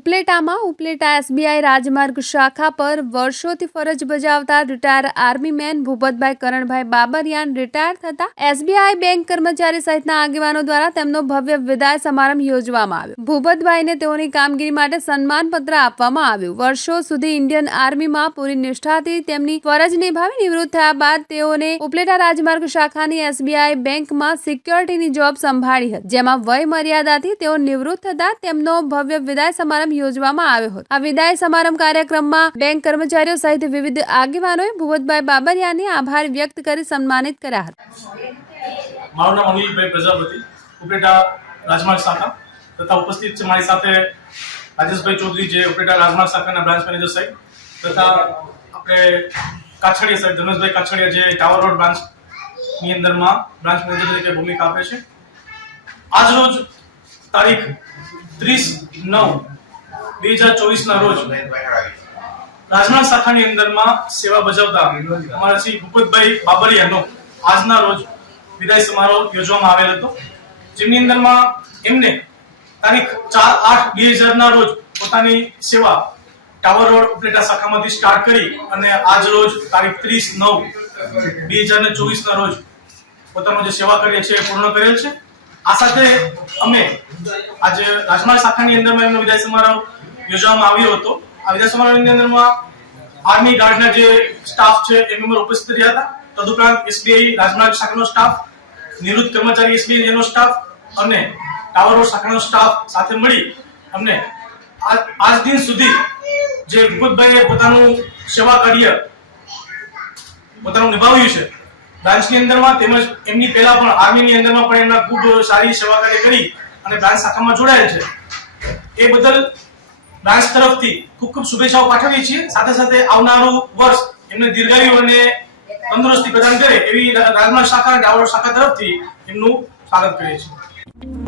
ઉપલેટામાં Upleta SBI રાજમાર્ગ શાખા પર વર્ષોથી ફરજ બજાવતા retire army man Bhupatbhai Karanbhai બાબરિયાન retire થતા એસબીઆઈ બેંક કર્મચારી સહિતના આગેવાનો દ્વારા તેમનો ભવ્ય વિદાય સમારંભ યોજવામાં આવ્યો. ભૂપતભાઈને તેઓની કામગીરી માટે સન્માનપત્ર આપવામાં આવ્યું. વર્ષો સુધી ઇન્ડિયન આર્મીમાં પૂરી નિષ્ઠાથી તેમની ફરજ નિભાવી નિવૃત્ત થયા બાદ તેઓને ઉપલેટા રાજમાર્ગ શાખાની એસબીઆઈ બેંકમાં સિક્યોરિટીની જોબ સંભાળી હતી, જેમાં વય મર્યાદાથી તેઓ નિવૃત્ત થતા તેમનો ભવ્ય વિદાય સમારંભ યોજવામાં આવ્યો હતો. આ વિદાય સમારંભ કાર્યક્રમમાં બેંક કર્મચારીઓ સહિત વિવિધ આગેવાનોએ ભુવતભાઈ બાબરિયાને આભાર વ્યક્ત કરી સન્માનિત કર્યા હતા. મારું નામ અનિલભાઈ પ્રજાપતિ ઉપરેટા રાજમાર્ગ શાખા, તથા ઉપસ્થિત છે મારી સાથે રાજેશભાઈ ચૌધરી જે ઉપરેટા રાજમાર્ગ શાખાના બ્રાન્ચ મેનેજર સાહેબ, તથા આપણે કાછડિયા સાહેબ ધનુષભાઈ કાછડિયા જે ટાવર રોડ બ્રાન્ચની અંદરમાં બ્રાન્ચ મેનેજર તરીકે ભૂમિકા આપે છે. આજ રોજ તારીખ ત્રીસ નવ બે હજાર ચોવીસના રોજ રાજનાથ શાખાની અંદરમાં સેવા બજાવતા અમારા શ્રી ભૂપતભાઈ બાબરિયાનો આજના રોજ વિદાય સમારોહ યોજવામાં આવેલ હતો. જેમની અંદરમાં એમને તારીખ ચાર આઠ બે હજારના રોજ પોતાની સેવા ટાવર રોડ ઉપલેટા શાખામાંથી સ્ટાર્ટ કરી અને આજ રોજ તારીખ ત્રીસ નવ બે હજાર ને ચોવીસના રોજ પોતાનો જે સેવા કરીએ છીએ એ પૂર્ણ કરેલ છે. આ સાથે અમે આજે રાજમાર્ગ શાખાની અંદરમાં એમનો વિદાય સમારોહ યોજવામાં આવ્યો હતો. આ સમારોહની અંદરમાં આર્મી ગાર્ડના જે સ્ટાફ છે, એ મેમ્બર ઉપસ્થિત રહ્યા હતા. તદુપરાંત એસબીઆઈ, રાજમાર્ગ શાખાનો સ્ટાફ, નિવૃત્ત કર્મચારી એસબીઆઈ નો સ્ટાફ અને ટાવર શાખાનો સ્ટાફ સાથે મળી અમને આજ દિન સુધી જે ભૂપતભાઈએ પોતાનું સેવા કાર્ય પોતાનું નિભાવ્યું છે, બ્રાન્ચની અંદરમાં તેમજ એમની પહેલા પણ આર્મીની અંદરમાં પણ એમના ખૂબ સારી સેવા કાર્ય કરી અને બ્રાન્ચ શાખામાં જોડાયેલ છે. એ બદલ બ્રાન્ચ તરફથી ખૂબ ખૂબ શુભેચ્છાઓ પાઠવીએ છીએ. સાથે સાથે આવનારું વર્ષ એમને દીર્ઘાયુ અને તંદુરસ્તી પ્રદાન કરે એવી રાજમાર્ગ શાખા અને ડાવર શાખા તરફથી એમનું સ્વાગત કરીએ છીએ.